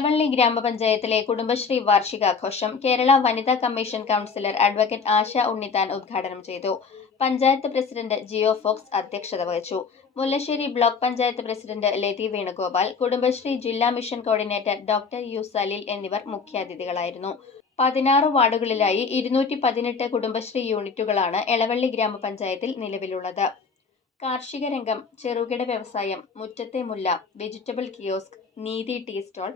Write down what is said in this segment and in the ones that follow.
എളവള്ളി ഗ്രാമപഞ്ചായത്തിലെ കുടുംബശ്രീ വാർഷികാഘോഷം കേരള വനിതാ commission councillor advocate Asha Unnithan ഉദ്ഘാടനം ചെയ്തു. പഞ്ചായത്ത് പ്രസിഡന്റ് ജിയോ ഫോക്സ് അധ്യക്ഷത വഹിച്ചു. മുല്ലശ്ശേരി ബ്ലോക്ക് പഞ്ചായത്ത് പ്രസിഡന്റ് ലതി വേണുഗോപാൽ കുടുംബശ്രീ ജില്ലാ mission coordinator doctor U Saleel എന്നിവർ മുഖ്യാതിഥികളായിരുന്നു. പതിനാറ് വാർഡുകളിലായി ഇരുന്നൂറ്റി പതിനെട്ട് കുടുംബശ്രീ യൂണിറ്റുകളാണ് എളവള്ളി ഗ്രാമപഞ്ചായത്തിൽ നിലവിലുള്ളത്. കാർഷിക രംഗം ചെറുകിട വ്യവസായം മുറ്റത്തെ Mulla vegetable kiosk Neethi tea stall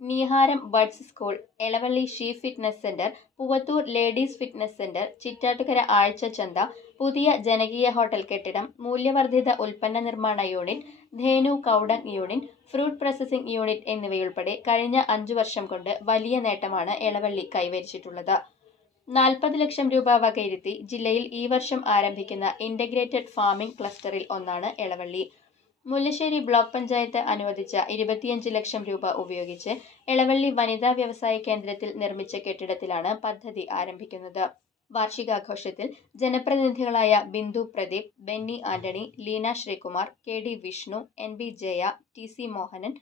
Neeharam buds school Elavally she fitness centre Poovathur ladies fitness centre Chittattukara ആഴ്ച ചന്ത പുതിയ ജനകീയ ഹോട്ടൽ കെട്ടിടം മൂല്യവർദ്ധിത ഉൽപ്പന്ന നിർമ്മാണ യൂണിറ്റ് ധേനു കൗഡൻ യൂണിറ്റ് ഫ്രൂട്ട് പ്രോസസ്സിംഗ് യൂണിറ്റ് എന്നിവയുൾപ്പെടെ കഴിഞ്ഞ അഞ്ചു വർഷം കൊണ്ട് വലിയ നേട്ടമാണ് എളവള്ളി കൈവരിച്ചിട്ടുള്ളത്. നാൽപ്പത് ലക്ഷം രൂപ വകയിരുത്തി ജില്ലയിൽ ഈ വർഷം ആരംഭിക്കുന്ന ഇന്റഗ്രേറ്റഡ് ഫാമിംഗ് ക്ലസ്റ്ററിൽ ഒന്നാണ് എളവള്ളി. മുല്ലശ്ശേരി ബ്ലോക്ക് പഞ്ചായത്ത് അനുവദിച്ച ഇരുപത്തിയഞ്ച് ലക്ഷം രൂപ ഉപയോഗിച്ച് എളവള്ളി വനിതാ വ്യവസായ കേന്ദ്രത്തിൽ നിർമ്മിച്ച കെട്ടിടത്തിലാണ് പദ്ധതി ആരംഭിക്കുന്നത്. വാർഷികാഘോഷത്തിൽ ജനപ്രതിനിധികളായ Bindu Pradeep Benny Antony Leena Sreekumar K D Vishnu N B Jaya T C Mohanan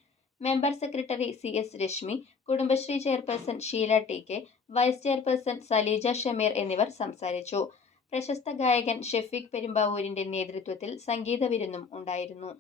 member secretary C S Reshmi Kudumbashree chairperson Sheela T K vice chairperson Saleeja Shameer എന്നിവർ സംസാരിച്ചു. പ്രശസ്ത ഗായകൻ ഷെഫീഖ് പെരുമ്പാവൂരിന്റെ നേതൃത്വത്തിൽ സംഗീത വിരുന്നും ഉണ്ടായിരുന്നു.